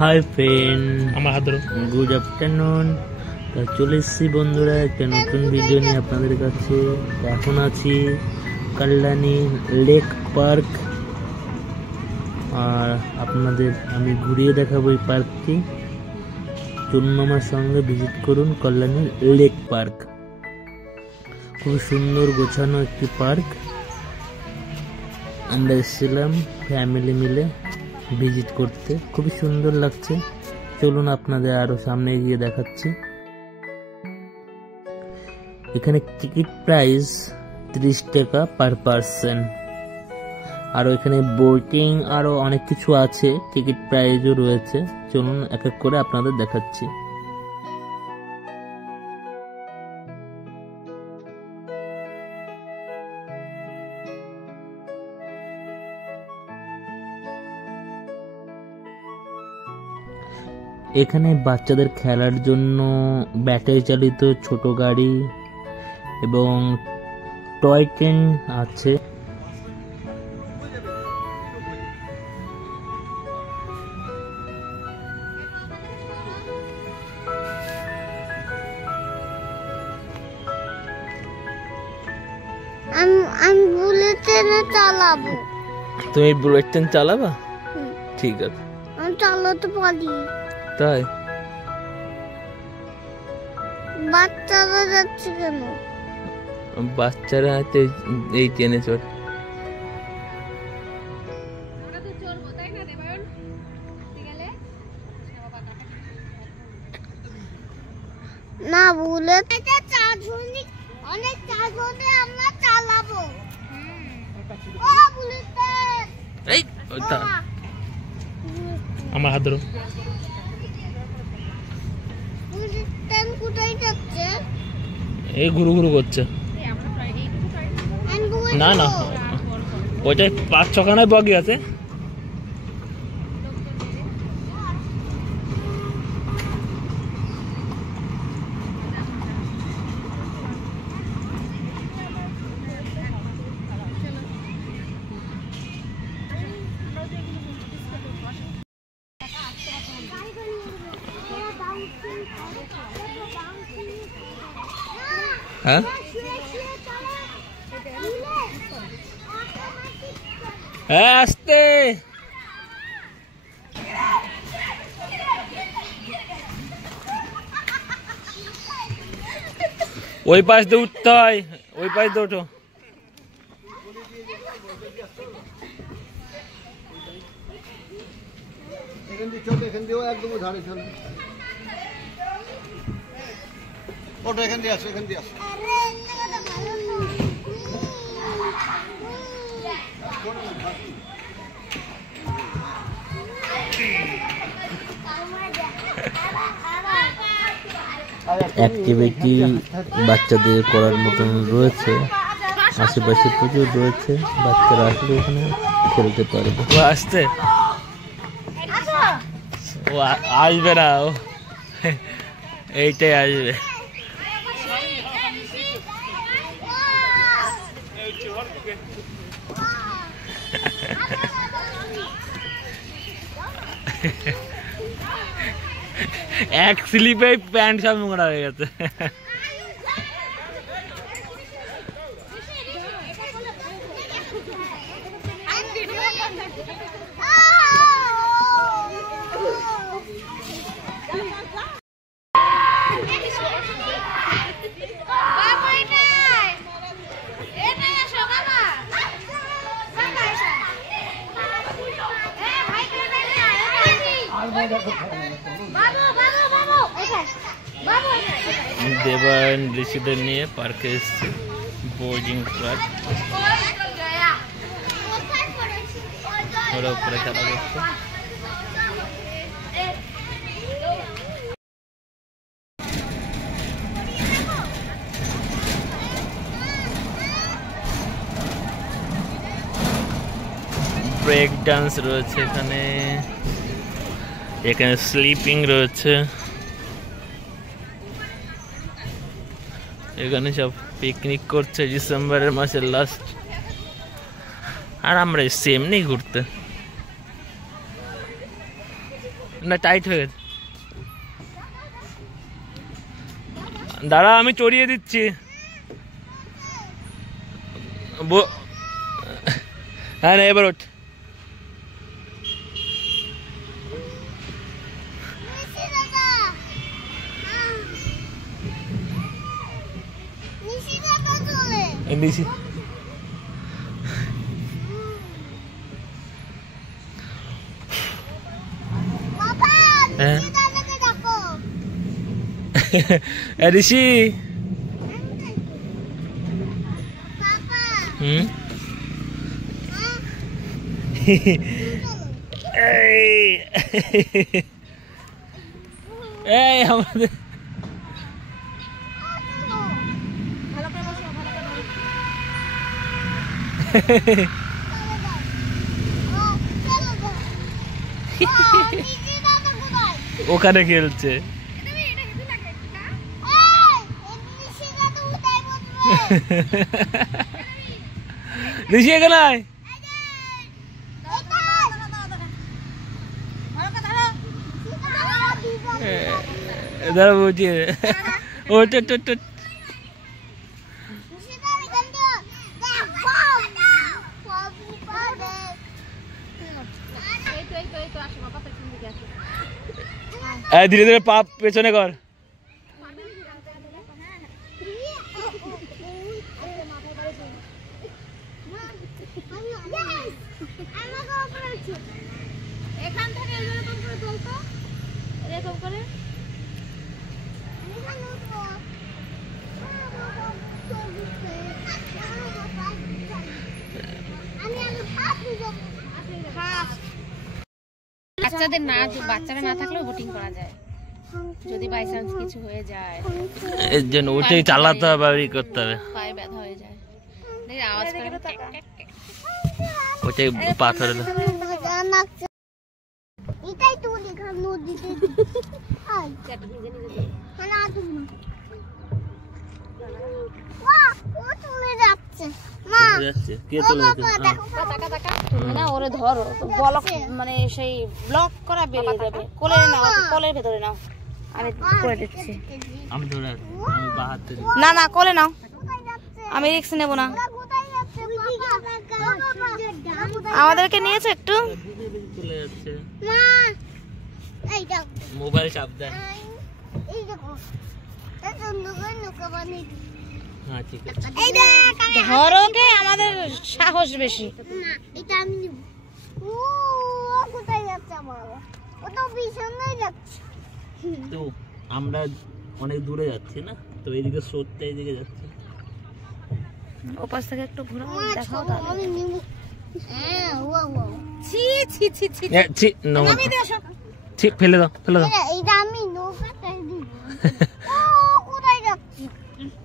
Hi friend, আমার হাত ধরো। Good afternoon. চলে এসেছি বন্ধুরা একটা নতুন ভিডিও নিয়ে আপনাদের কাছে। এখন আছি কল্যাণী লেক পার্ক, আর আপনাদের আমি ঘুরিয়ে দেখাবো এই পার্কটি। চলুন আমার সঙ্গে ভিজিট করুন কল্যাণী লেক পার্ক। খুব সুন্দর গোছানো একটি পার্ক। আমরা এসেছিলাম ফ্যামিলি মিলে ভিজিট করতে, খুবই সুন্দর লাগছে। চলুন আপনাদের আরো সামনে গিয়ে দেখাচ্ছি। এখানে টিকিট প্রাইস 30 টাকা পার পার্সন। আর এখানে বোটিং আরো অনেক কিছু আছে, টিকিট প্রাইসও রয়েছে। চলুন এক এক করে আপনাদের দেখাচ্ছি। এখানে বাচ্চাদের খেলার জন্য ব্যাটারি চালিত ছোট গাড়ি এবং টয় ট্রেন আছে। আমি বুলেট ট্রেন চালাবো। তুমি বুলেট ট্রেন চালাবা? ঠিক আছে। আমি চালাতে পারি। তাই? বাচ্চারা যাচ্ছে কেন? বাচ্চারা হাতে এই ট্রেনে চড়। না, বুলেট অনেক চার্জ হলে আমরা চালাবো। ও বুলেট ট্রেন, এই আমার হাত ধরো। বুলেট ট্রেন কোথায় যাচ্ছে? এই ঘুরু ঘুরু করছে। না না, ওইটাই 5-6খানায় বগি আছে। হ্যাঁ, আস্তে। ওই পাশ দিয়ে উঠতে হয়, ওই পাশ দিয়ে ওঠো। এখান দিয়েও একদম ধারে চলে। ওটা এখান দিয়ে আসো, এখান দিয়ে আসো। অ্যাক্টিভিটি বাচ্চাদের করার মতন রয়েছে, আশেপাশে প্রচুর রয়েছে। বাচ্চারা আসলে ওখানে খেলতে পারবে। ও আসতে, ও আসবে না, ও এইটাই আসবে। এক স্লিপে প্যান্ট সব নোংরা হয়ে গেছে। দেবান ঋষিদের নিয়ে পার্কে এসছে, বোর্ডিং পার্ক। ওরা উপরে খেলা করছে। ব্রেক ডান্স রয়েছে এখানে, এখানে স্লিপিং রয়েছে। এখানে সব পিকনিক করছে ডিসেম্বরের মাসের লাস্ট। আর আমরা এমনি ঘুরতে। না টাইট হয়ে গেছে। দাঁড়া আমি চড়িয়ে দিচ্ছি। হ্যাঁ না এবার ওঠ। নিশি ঋষি এই আমাদের ওখানে খেলছে। ঋষি এখানে আয়। দাঁড়া বলছি ওট ওট ওট ওট। ধীরে ধীরে পা পেছনে কর। এখান থেকে এরকম করে চলতো, এরকম করে বাচ্চাদের না, বাচ্চারা না থাকলেও বোটিং করা যায় যদি বাই চান্স কিছু হয়ে যায়। এর জন্য ওটাই চালাতে হবে আর করতে হবে, পায়ে ব্যথা হয়ে যায়। আওয়াজ করে ওটাই পাথরে এটাই তো লেখা নদীতে। আই কেটে নিজে নিজে না তুমি বাহ ও চলে যাচ্ছে। মা যাচ্ছে কে চলে যাচ্ছে? টাকা টাকা না ওরে ধরো তো ব্লক মানে সেই ব্লক করা বেরিয়ে যাবে। কোলে নাও, কোলের ভেতরে নাও, আমি করে দিচ্ছি। আমি ধরে আমি বাহাতে না না কোলে নাও, আমি রিস্ক নেব না। আমাদেরকে নিয়েছে একটু চলে যাচ্ছে। মা এই দাও মোবাইল চাপ দেয়। এই দেখো এই সুন্দর নৌকা বানিয়ে দি। হ্যাঁ ঠিক আছে এই দেখ ধরোকে আমাদের সাহস বেশি না। এটা আমি নিব। ও কোথায় যাচ্ছে আমার? ও তো পিছনেই যাচ্ছে। তো আমরা অনেক দূরে যাচ্ছি না, তো এইদিকে স্রোতটা এইদিকে যাচ্ছে। ওপাশ থেকে একটু ঘোরা দেখাও তাহলে আমি নিব। হ্যাঁ ওয়া ওয়া ছি ছি ছি ছি ছি নামি দে সব ছি ফেলে দাও ফেলে দাও। এইটা আমি নৌকাটাই দিব। ও কোথায় যাচ্ছে?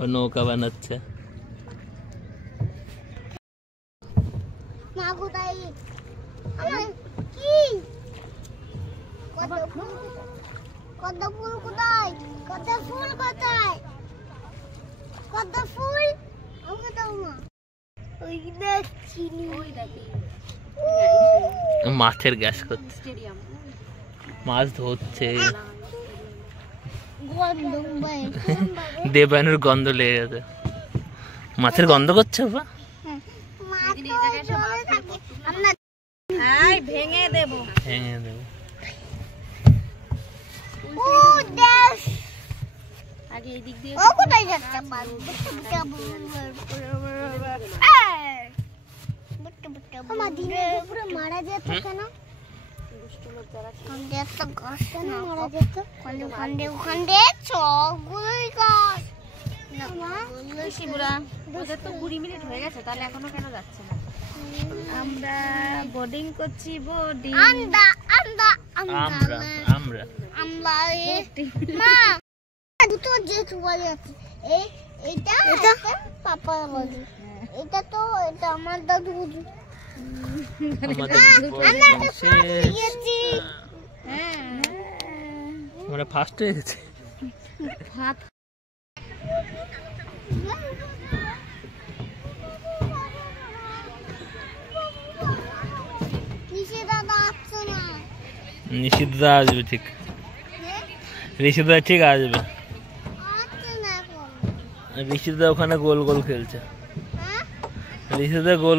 ও নৌকা বানাচ্ছে। মা কোথায়? আমার কি কত ফুল কোথায়? কত ফুল কোথায়? কত ফুল আমাকে দাও না। ওই দেখছি ওই দেখি মাছের গ্যাস করছে, মাছ ধরছে। দেবায়নের গন্ধ লেগে গেছে, মাছের গন্ধ করছে বাবা। ভেঙে দেব ভেঙে দেবো। আগে এই দিক দিয়ে ও কোথায় যাচ্ছে? আমার দিনে পুরো মারা যেত কেন? ওখানে সবগুলোই গাছ। ওদের তো 20 মিনিট হয়ে গেছে, তাহলে এখনো কেন যাচ্ছে না? আমরা বোর্ডিং করছি। বোর্ডিং আমরা মা দুটো জেঠু বলে আছে। এইটা পাপা বলে, এটা তো এটা আমার দাদু। আমরা ফার্স্ট হয়ে গেছি। ভাত নিচে দাদা আসছে না। নিষিদ্ধা আসবে ঠিক, ঋষিদা ঠিক আসবে। ঋষিদা ওখানে গোল গোল খেলছে, ঋষিদা গোল